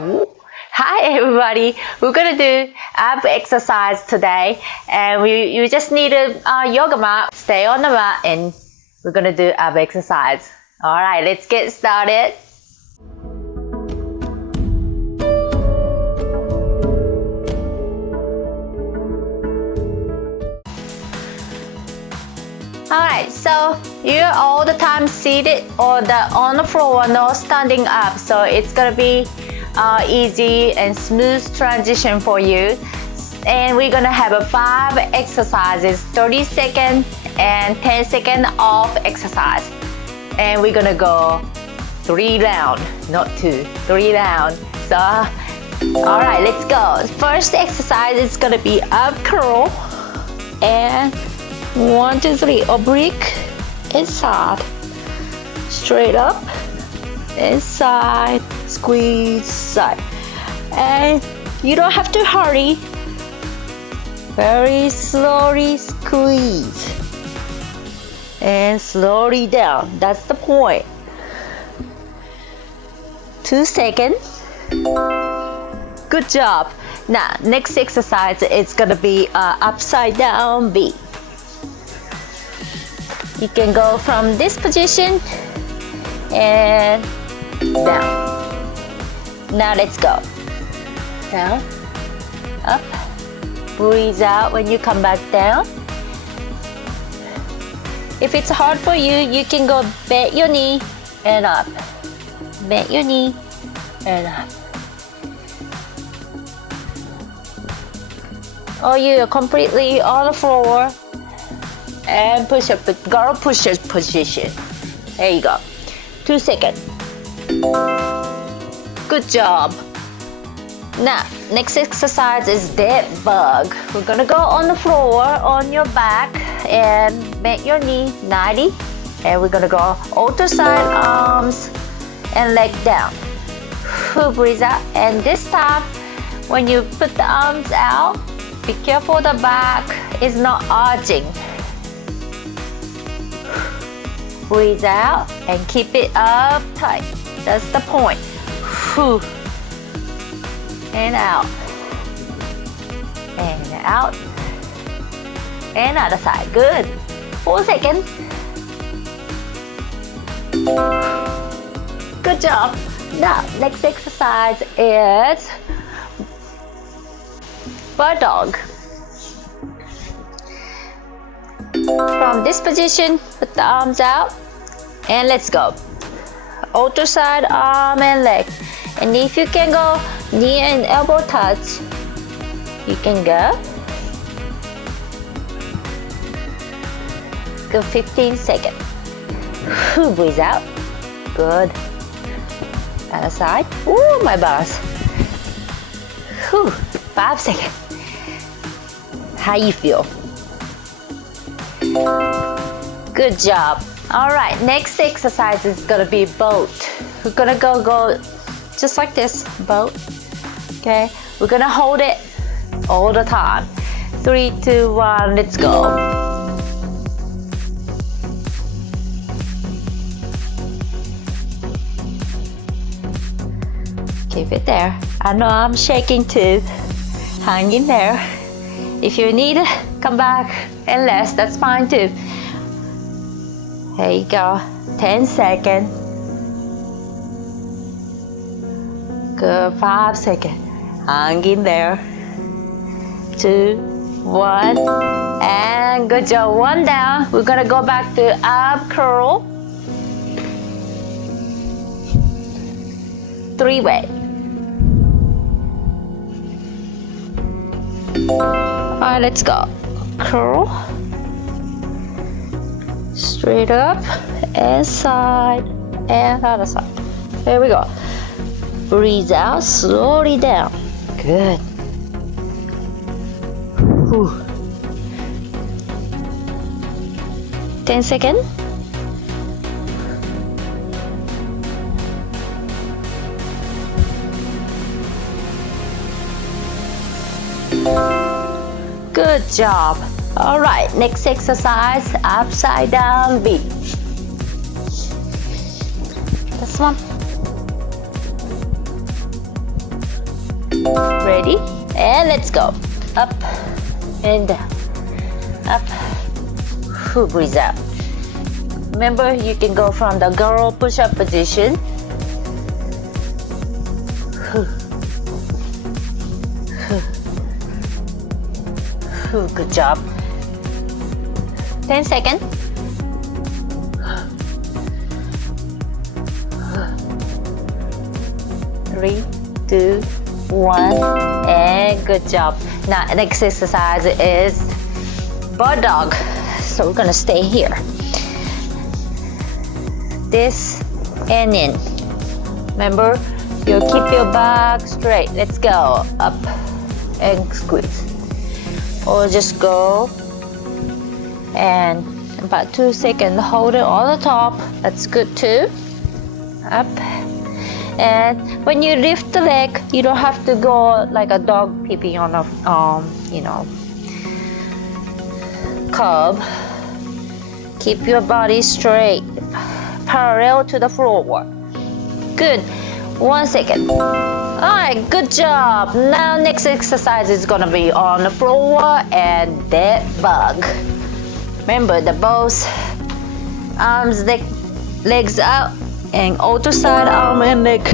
Hi everybody, we're gonna do ab exercise today, and you just need a yoga mat. Stay on the mat and we're gonna do ab exercise. Alright, let's get started. Alright, so you're all the time seated or on the floor, no standing up, so it's gonna be easy and smooth transition for you. And we're gonna have 5 exercises, 30 second and 10 second of exercise, and we're gonna go 3 round, not 2, 3 round. So alright, let's go. First exercise is gonna be ab curl, and 1, 2, 3, oblique inside, straight up, inside, squeeze side, and you don't have to hurry, very slowly squeeze and slowly down. That's the point. 2 seconds. Good job. Now next exercise is gonna be upside down V. You can go from this position and down. Now let's go. Down, up, breathe out when you come back down. If it's hard for you, you can go bend your knee and up. Bend your knee and up. Or you're completely on the floor and push up, girl push-up position. There you go. 2 seconds. Good job. Now, next exercise is dead bug. We're gonna go on the floor on your back and bend your knee 90. And we're gonna go other side, arms and leg down. Breathe out. And this time, when you put the arms out, be careful the back is not arching. Breathe out and keep it up tight. That's the point. And out. And out. And other side. Good. 4 seconds. Good job. Now, next exercise is bird dog. From this position, put the arms out and let's go. Other side, arm and leg. And if you can go knee and elbow touch, you can go. Go 15 seconds. Breathe out. Good. Other side. Ooh, my balance. 5 seconds. How you feel? Good job. Alright, next exercise is gonna be boat. We're gonna go just like this, boat. Okay, we're gonna hold it all the time. 3, 2, 1, let's go. Keep it there. I know I'm shaking too. Hang in there. If you need it, come back and rest, that's fine too. There you go. 10 seconds. Good. 5 seconds. Hang in there. 2, 1. And good job. 1 down. We're gonna go back to ab curl. 3 way. Alright, let's go. Curl. Straight up and side and other side. There we go. Breathe out, slowly down. Good. 10 seconds. Good job. All right, next exercise, upside down V. This one. Ready? And let's go. Up and down. Up. Breathe out. Remember, you can go from the girl push-up position. Good job. 10 seconds. Three, two, one, and good job. Now, next exercise is bird dog. So we're gonna stay here. This and in. Remember, you keep your back straight. Let's go. Up and squeeze. Or just go and about 2 seconds hold it on the top. That's good too. Up. And when you lift the leg, you don't have to go like a dog pee on a curb. Keep your body straight, parallel to the floor. Good. 1 second. Alright, good job. Now next exercise is gonna be on the floor and dead bug. Remember the both arms, legs out, and other side arm and leg.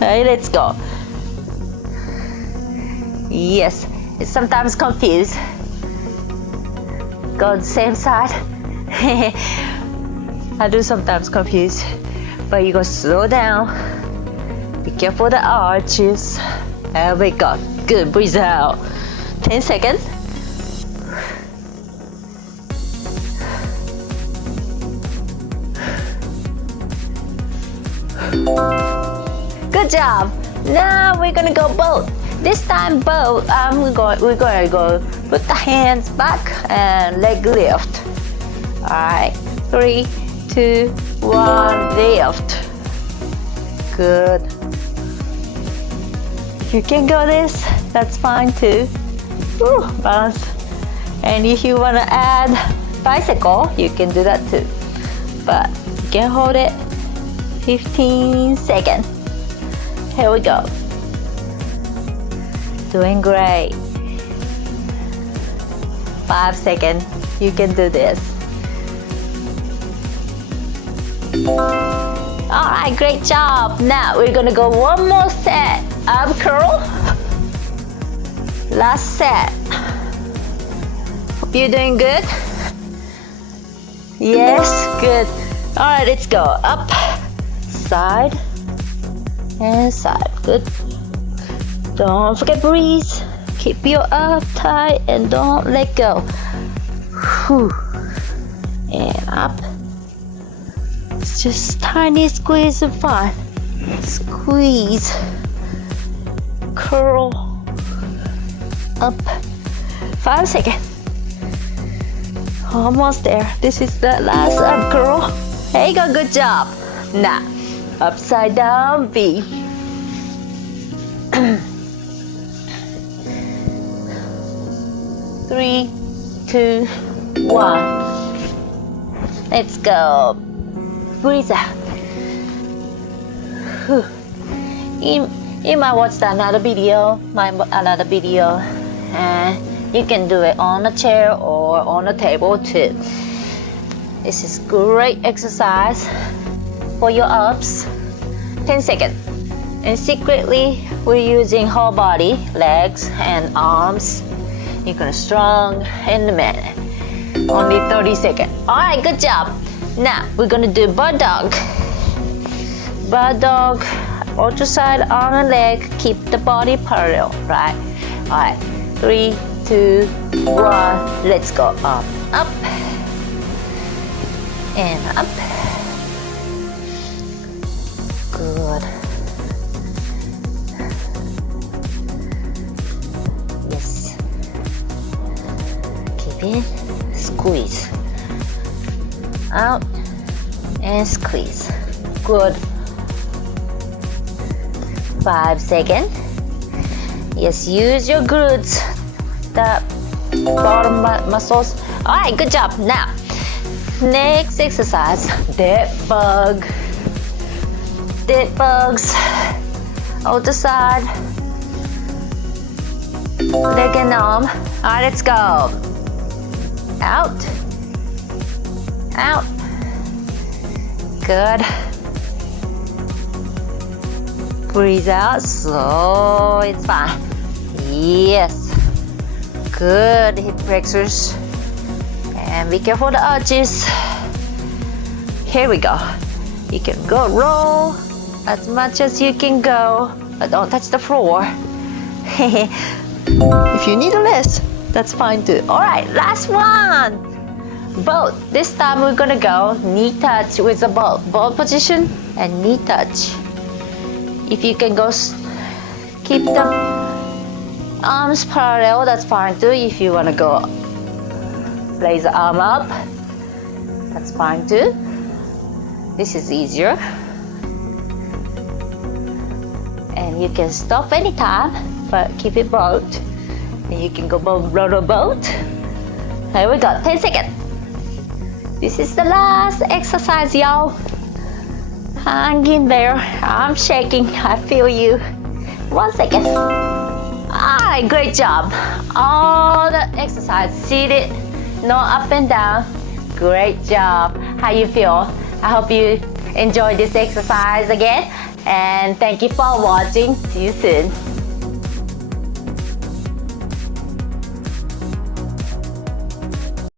Alright, let's go. Yes, it's sometimes confused. Go the same side. I do sometimes confuse, but you go slow down. Be careful the arches. There we go. Good. Breathe out. 10 seconds. Good job. Now we're gonna go both. This time both. We're gonna go put the hands back and leg lift. All right. 3, 2, 1. Lift. Good. If you can go this, that's fine too. Balance. And if you wanna add bicycle, you can do that too. But you can hold it 15 seconds. Here we go. Doing great. 5 seconds. You can do this. Alright, great job. Now we're gonna go one more set. Up curl. Last set. Hope you're doing good. Yes, good. Alright, let's go. Up, side, and side. Good. Don't forget breathe. Keep your up tight and don't let go. Whew. And up. It's just tiny squeeze of fun. Squeeze. Curl. Up. 5 seconds. Almost there. This is the last up curl. There you go. Good job. Now, upside down V. 3, 2, 1. Let's go. Breathe out. You might watch another video, and you can do it on a chair or on a table too. This is great exercise for your abs. 10 seconds. And secretly, we're using whole body, legs and arms. You're gonna strong in a minute. Only 30 seconds. Alright, good job. Now we're gonna do bird dog. Bird dog, other side arm and leg, keep the body parallel, right? Alright, 3, 2, 1, let's go. Up and up. Good. Yes. Keep it. Squeeze. Out and squeeze. Good. 5 seconds. Yes, use your glutes, the bottom muscles. Alright, good job. Now, next exercise, dead bug. Dead bugs. Other side. Leg and arm. Alright, let's go. Out. Out. Good. Breathe out, so it's fine. Yes. Good hip flexors. And be careful the arches. Here we go. You can go roll as much as you can go, but don't touch the floor. If you need a rest, that's fine too. Alright, last one. Boat. This time we're gonna go knee touch with the boat. Boat position and knee touch. If you can go keep the arms parallel, that's fine too. If you wanna go raise the arm up, that's fine too. This is easier. And you can stop anytime, but keep it boat. And you can go row the boat. Here we go, 10 seconds. This is the last exercise, y'all. Hang in there. I'm shaking. I feel you. 1 second. Alright, great job. All the exercise seated, no up and down. Great job. How you feel? I hope you enjoyed this exercise again. And thank you for watching. See you soon.